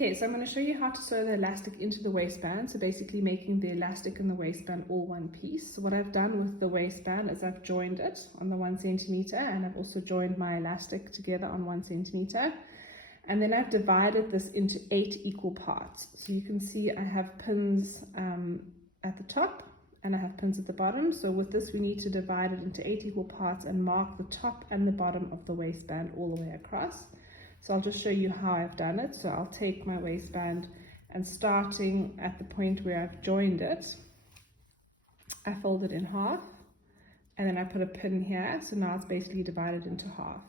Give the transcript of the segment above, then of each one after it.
Okay, so I'm going to show you how to sew the elastic into the waistband. So basically making the elastic and the waistband all one piece. So what I've done with the waistband is I've joined it on the 1 centimeter, and I've also joined my elastic together on 1 centimeter. And then I've divided this into 8 equal parts. So you can see I have pins at the top and I have pins at the bottom. So with this we need to divide it into 8 equal parts and mark the top and the bottom of the waistband all the way across. So I'll just show you how I've done it. So I'll take my waistband and starting at the point where I've joined it, I fold it in half and then I put a pin here. So now it's basically divided into half.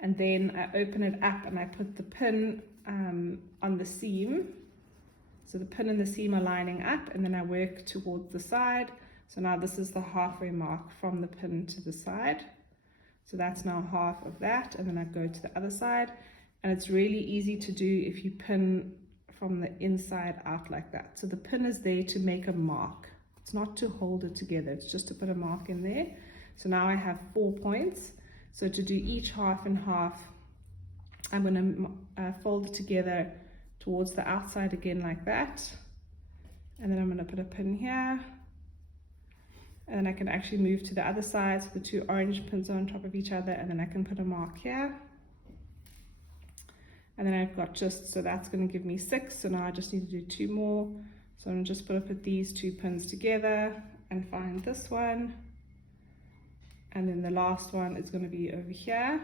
And then I open it up and I put the pin on the seam. So the pin and the seam are lining up, and then I work towards the side. So now this is the halfway mark from the pin to the side. So that's now half of that, and then I go to the other side. And it's really easy to do if you pin from the inside out like that. So the pin is there to make a mark. It's not to hold it together, it's just to put a mark in there. So now I have 4 points. So to do each half and half, I'm going to fold it together towards the outside again like that. And then I'm going to put a pin here. And then I can actually move to the other side, so the 2 orange pins are on top of each other, and then I can put a mark here. And then I've got so that's going to give me 6, so now I just need to do 2 more. So I'm just going to put these 2 pins together and find this one. And then the last one is going to be over here.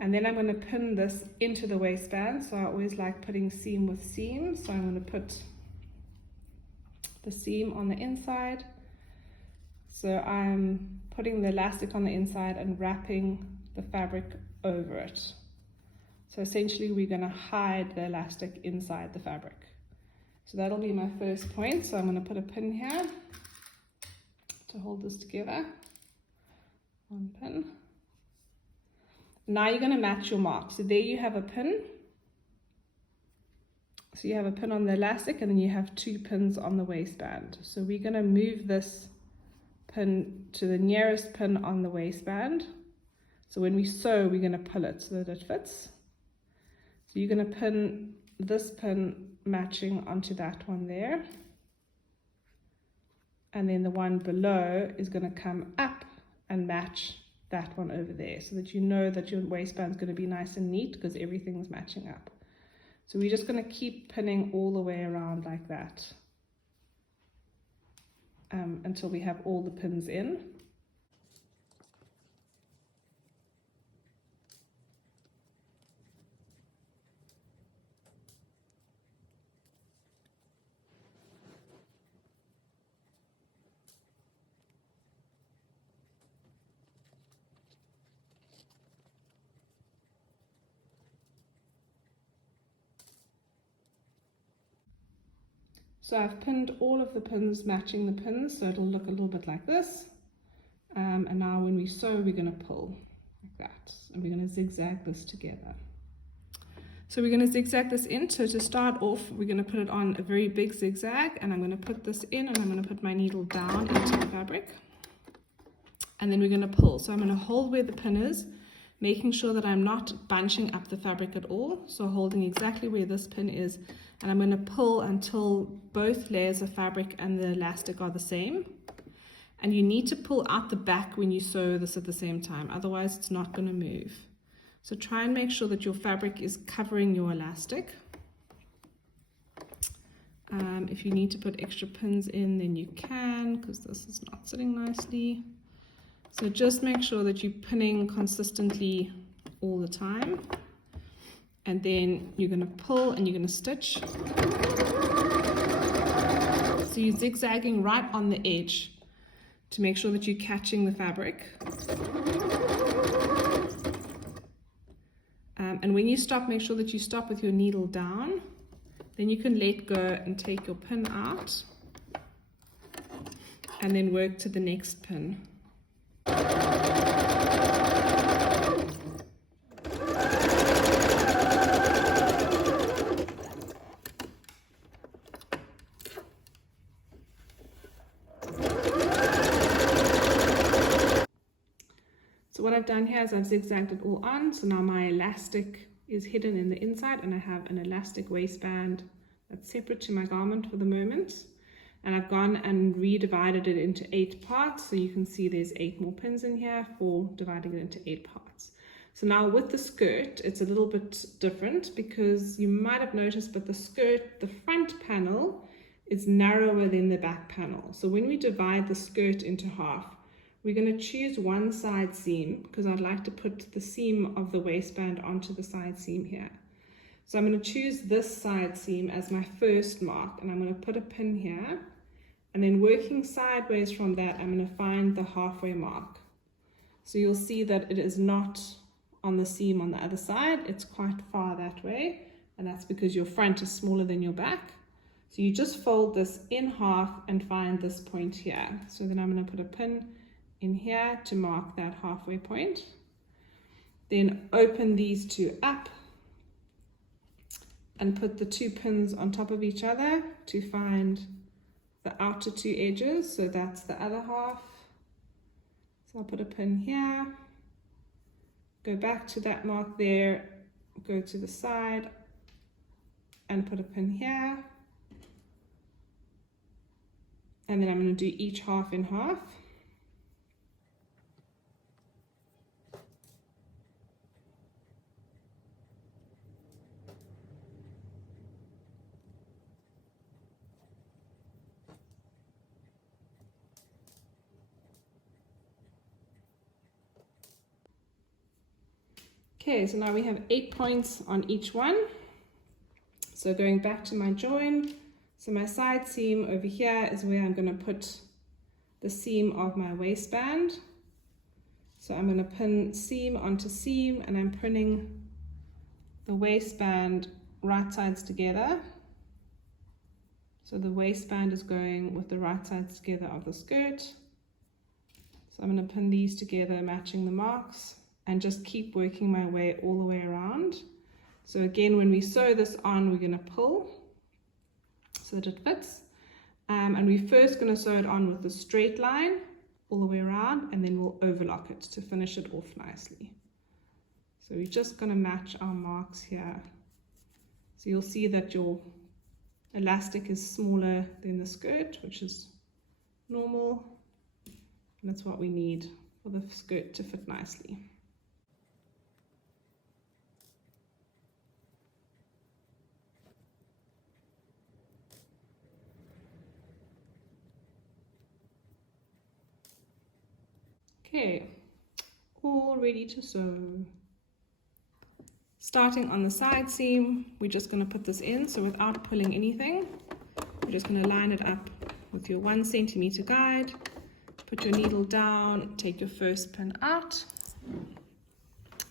And then I'm going to pin this into the waistband, so I always like putting seam with seam. So I'm going to put the seam on the inside. So I'm putting the elastic on the inside and wrapping the fabric over it. So essentially we're going to hide the elastic inside the fabric. So that'll be my first point. So I'm going to put a pin here to hold this together. 1 pin. Now you're going to match your mark. So there you have a pin. So you have a pin on the elastic, and then you have 2 pins on the waistband. So we're going to move this pin to the nearest pin on the waistband. So when we sew, we're going to pull it so that it fits. So you're going to pin this pin matching onto that one there. And then the one below is going to come up and match that one over there, so that you know that your waistband is going to be nice and neat because everything's matching up. So we're just going to keep pinning all the way around like that until we have all the pins in. So I've pinned all of the pins matching the pins, so it'll look a little bit like this. And now when we sew, we're going to pull like that, and we're going to zigzag this together. So we're going to zigzag this in. So to start off, we're going to put it on a very big zigzag, and I'm going to put this in, and I'm going to put my needle down into the fabric. And then we're going to pull. So I'm going to hold where the pin is, making sure that I'm not bunching up the fabric at all. So holding exactly where this pin is, and I'm going to pull until both layers of fabric and the elastic are the same. And you need to pull out the back when you sew this at the same time, otherwise it's not going to move. So try and make sure that your fabric is covering your elastic. If you need to put extra pins in, then you can, because this is not sitting nicely. So just make sure that you're pinning consistently all the time. And then you're going to pull and you're going to stitch. So you're zigzagging right on the edge to make sure that you're catching the fabric. And when you stop, make sure that you stop with your needle down. Then you can let go and take your pin out. And then work to the next pin. So what I've done here is I've zigzagged it all on. So now my elastic is hidden in the inside, and I have an elastic waistband that's separate to my garment for the moment. And I've gone and redivided it into 8 parts, so you can see there's 8 more pins in here for dividing it into 8 parts. So now with the skirt, it's a little bit different because you might have noticed, but the skirt, the front panel is narrower than the back panel. So when we divide the skirt into half, we're going to choose one side seam because I'd like to put the seam of the waistband onto the side seam here. So I'm going to choose this side seam as my first mark, and I'm going to put a pin here, and then working sideways from that, I'm going to find the halfway mark. So you'll see that it is not on the seam on the other side, it's quite far that way, and that's because your front is smaller than your back. So you just fold this in half and find this point here. So then I'm going to put a pin in here to mark that halfway point. Then open these two up and put the 2 pins on top of each other to find the outer 2 edges. So that's the other half. So I'll put a pin here, go back to that mark there, go to the side and put a pin here. And then I'm going to do each half in half. Okay, so now we have 8 points on each one. So going back to my join, so my side seam over here is where I'm going to put the seam of my waistband. So I'm going to pin seam onto seam, and I'm pinning the waistband right sides together. So the waistband is going with the right sides together of the skirt. So I'm going to pin these together, matching the marks, and just keep working my way all the way around. So again, when we sew this on, we're going to pull so that it fits. And we're first going to sew it on with a straight line all the way around, and then we'll overlock it to finish it off nicely. So we're just going to match our marks here. So you'll see that your elastic is smaller than the skirt, which is normal. And that's what we need for the skirt to fit nicely. Okay, all ready to sew. Starting on the side seam, we're just going to put this in, so without pulling anything, we're just going to line it up with your 1 centimeter guide, put your needle down, take your first pin out,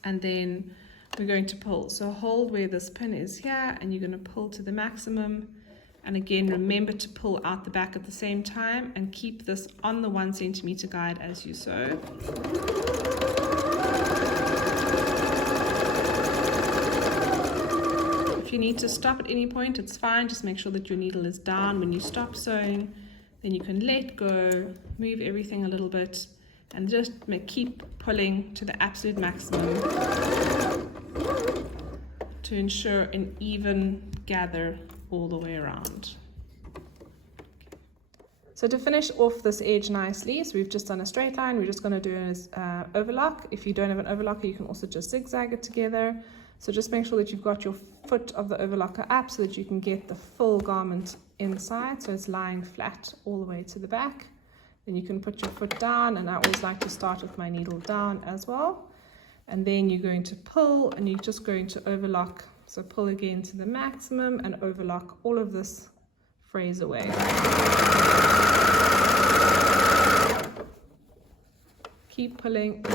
and then we're going to pull. So hold where this pin is here, and you're going to pull to the maximum. And again, remember to pull out the back at the same time and keep this on the 1 centimeter guide as you sew. If you need to stop at any point, it's fine. Just make sure that your needle is down when you stop sewing. Then you can let go, move everything a little bit, and just keep pulling to the absolute maximum to ensure an even gather all the way around. So to finish off this edge nicely, so we've just done a straight line, we're just going to do an overlock. If you don't have an overlocker, you can also just zigzag it together. So just make sure that you've got your foot of the overlocker up so that you can get the full garment inside, so it's lying flat all the way to the back. Then you can put your foot down, and I always like to start with my needle down as well. And then you're going to pull, and you're just going to overlock. So pull again to the maximum and overlock all of this phrase away. Keep pulling.